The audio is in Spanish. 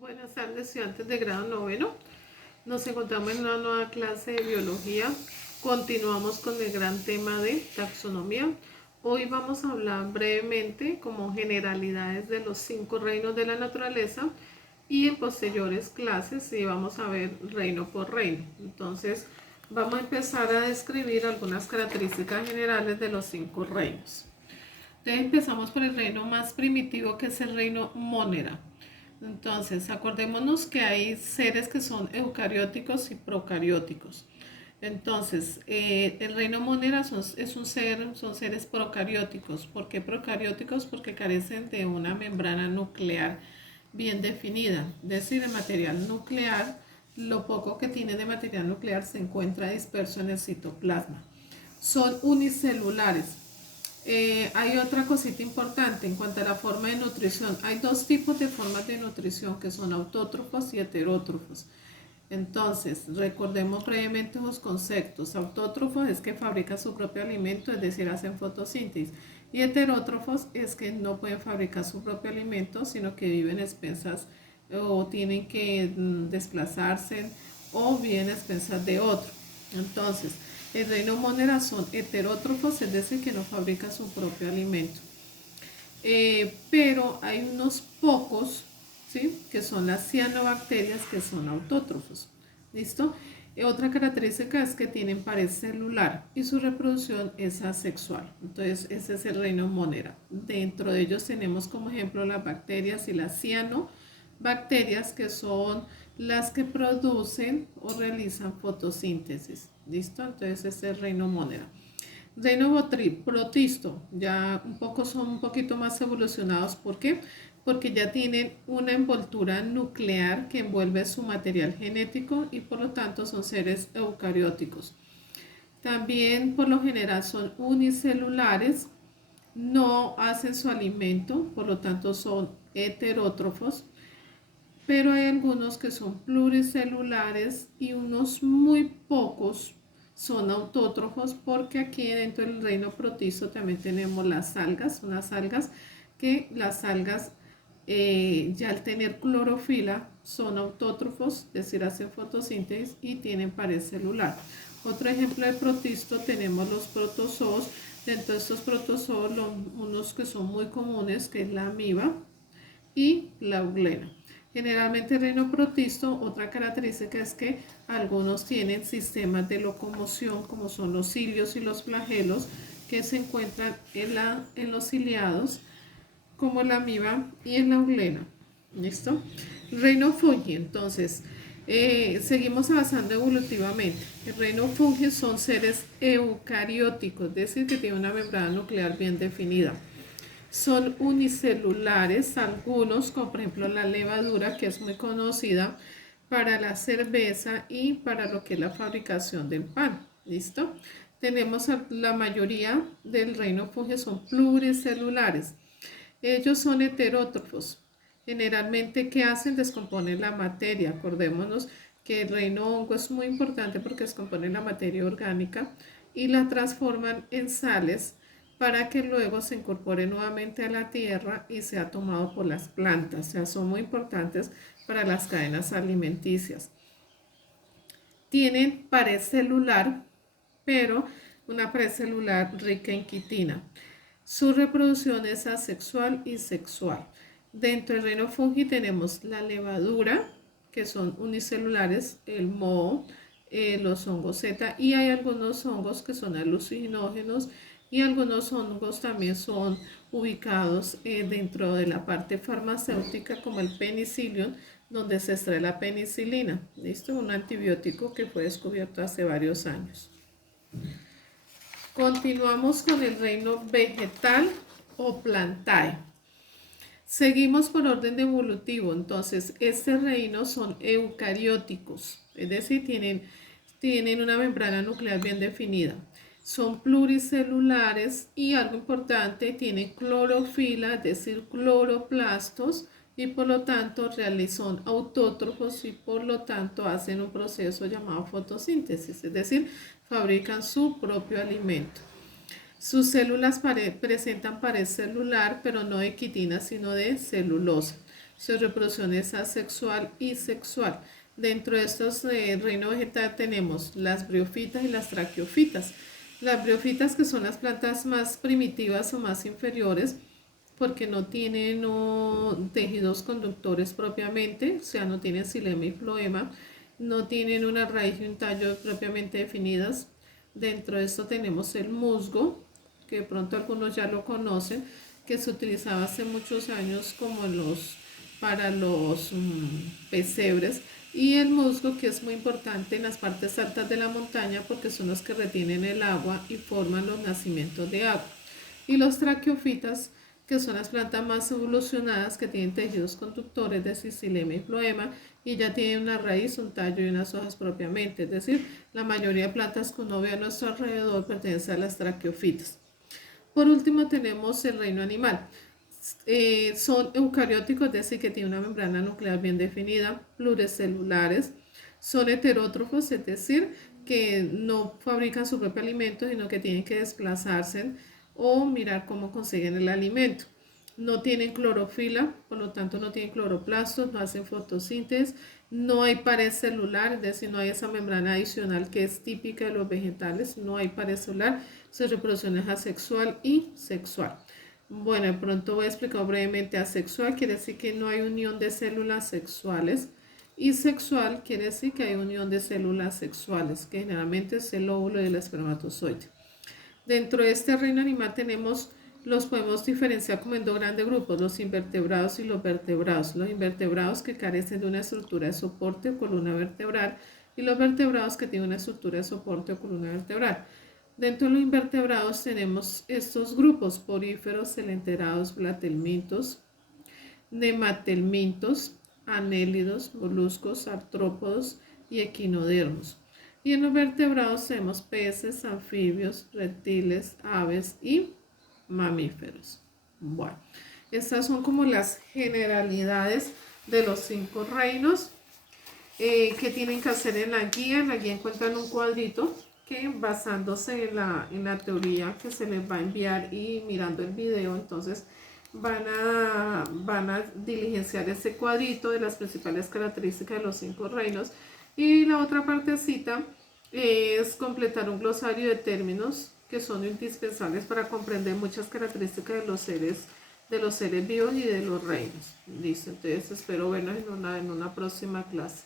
Buenas tardes, estudiantes de grado noveno. Nos encontramos en una nueva clase de biología. Continuamos con el gran tema de taxonomía. Hoy vamos a hablar brevemente como generalidades de los 5 reinos de la naturaleza y en posteriores clases sí vamos a ver reino por reino. Entonces vamos a empezar a describir algunas características generales de los 5 reinos. Entonces empezamos por el reino más primitivo, que es el reino Monera. Entonces, acordémonos que hay seres que son eucarióticos y procarióticos. Entonces, el reino Monera son seres procarióticos. ¿Por qué procarióticos? Porque carecen de una membrana nuclear bien definida. Es decir, el material nuclear, lo poco que tiene de material nuclear se encuentra disperso en el citoplasma. Son unicelulares. Hay otra cosita importante en cuanto a la forma de nutrición. Hay dos tipos de formas de nutrición que son autótrofos y heterótrofos. Entonces, recordemos brevemente los conceptos. Autótrofos es que fabrican su propio alimento, es decir, hacen fotosíntesis. Y heterótrofos es que no pueden fabricar su propio alimento, sino que viven a expensas o tienen que desplazarse o bien a expensas de otro. Entonces, el reino Monera son heterótrofos, es decir, que no fabrican su propio alimento. Pero hay unos pocos, ¿sí?, que son las cianobacterias, que son autótrofos. ¿Listo? Otra característica es que tienen pared celular y su reproducción es asexual. Entonces, ese es el reino Monera. Dentro de ellos tenemos como ejemplo las bacterias y las cianobacterias, que son las que producen o realizan fotosíntesis. ¿Listo? Entonces, ese es el reino Monera. Reino protisto, ya son un poquito más evolucionados. ¿Por qué? Porque ya tienen una envoltura nuclear que envuelve su material genético y por lo tanto son seres eucarióticos. También por lo general son unicelulares, no hacen su alimento, por lo tanto son heterótrofos, pero hay algunos que son pluricelulares y unos muy pocos son autótrofos, porque aquí dentro del reino protisto también tenemos las algas, unas algas que las algas ya al tener clorofila son autótrofos, es decir, hacen fotosíntesis y tienen pared celular. Otro ejemplo de protisto tenemos los protozoos. Dentro de estos protozoos, unos que son muy comunes, que es la amiba y la euglena. Generalmente el reino protisto, otra característica es que algunos tienen sistemas de locomoción, como son los cilios y los flagelos, que se encuentran en los ciliados, como la amiba y en la euglena. ¿Listo? Reino fungi, entonces, seguimos avanzando evolutivamente. El reino fungi son seres eucarióticos, es decir, que tienen una membrana nuclear bien definida. Son unicelulares, algunos, como por ejemplo la levadura, que es muy conocida para la cerveza y para lo que es la fabricación del pan. ¿Listo? Tenemos la mayoría del reino fungi son pluricelulares. Ellos son heterótrofos. Generalmente, ¿qué hacen? Descomponen la materia. Acordémonos que el reino hongo es muy importante porque descomponen la materia orgánica y la transforman en sales para que luego se incorpore nuevamente a la tierra y sea tomado por las plantas. O sea, son muy importantes para las cadenas alimenticias. Tienen pared celular, pero una pared celular rica en quitina. Su reproducción es asexual y sexual. Dentro del reino fungi tenemos la levadura, que son unicelulares, el moho, los hongos Z, y hay algunos hongos que son alucinógenos y algunos hongos también son ubicados dentro de la parte farmacéutica, como el penicillium, donde se extrae la penicilina. ¿Listo? Un antibiótico que fue descubierto hace varios años. Continuamos con el reino vegetal o plantae. Seguimos por orden evolutivo. Entonces, este reino son eucarióticos, es decir, tienen una membrana nuclear bien definida. Son pluricelulares y, algo importante, tienen clorofila, es decir, cloroplastos, y por lo tanto son autótrofos y por lo tanto hacen un proceso llamado fotosíntesis, es decir, fabrican su propio alimento. Sus células presentan pared celular, pero no de quitina, sino de celulosa. Su reproducción es asexual y sexual. Dentro de estos reino vegetal tenemos las briófitas y las traqueofitas. Las briófitas, que son las plantas más primitivas o más inferiores, porque no tienen tejidos conductores propiamente, o sea, no tienen xilema y floema, no tienen una raíz y un tallo propiamente definidas. Dentro de esto tenemos el musgo, que de pronto algunos ya lo conocen, que se utilizaba hace muchos años como para los pesebres, y el musgo, que es muy importante en las partes altas de la montaña porque son los que retienen el agua y forman los nacimientos de agua. Y los traqueofitas, que son las plantas más evolucionadas, que tienen tejidos conductores de xilema y floema y ya tienen una raíz, un tallo y unas hojas propiamente. Es decir, la mayoría de plantas que uno ve a nuestro alrededor pertenecen a las traqueofitas. Por último tenemos el reino animal. Son eucarióticos, es decir, que tienen una membrana nuclear bien definida, pluricelulares, son heterótrofos, es decir, que no fabrican su propio alimento, sino que tienen que desplazarse o mirar cómo consiguen el alimento. No tienen clorofila, por lo tanto no tienen cloroplastos, no hacen fotosíntesis, no hay pared celular, es decir, no hay esa membrana adicional que es típica de los vegetales, no hay pared celular, su reproducción es asexual y sexual. Bueno, de pronto voy a explicar brevemente. Asexual quiere decir que no hay unión de células sexuales, y sexual quiere decir que hay unión de células sexuales, que generalmente es el óvulo y el espermatozoide. Dentro de este reino animal los podemos diferenciar como en dos grandes grupos, los invertebrados y los vertebrados. Los invertebrados, que carecen de una estructura de soporte o columna vertebral, y los vertebrados, que tienen una estructura de soporte o columna vertebral. Dentro de los invertebrados tenemos estos grupos: poríferos, celenterados, platelmintos, nematelmintos, anélidos, moluscos, artrópodos y equinodermos. Y en los vertebrados tenemos peces, anfibios, reptiles, aves y mamíferos. Bueno, estas son como las generalidades de los 5 reinos. Que tienen que hacer en la guía. En la guía encuentran un cuadrito que, basándose en la teoría que se les va a enviar y mirando el video, entonces van a diligenciar ese cuadrito de las principales características de los 5 reinos. Y la otra partecita es completar un glosario de términos que son indispensables para comprender muchas características de los seres vivos y de los reinos. Listo, entonces espero vernos en una próxima clase.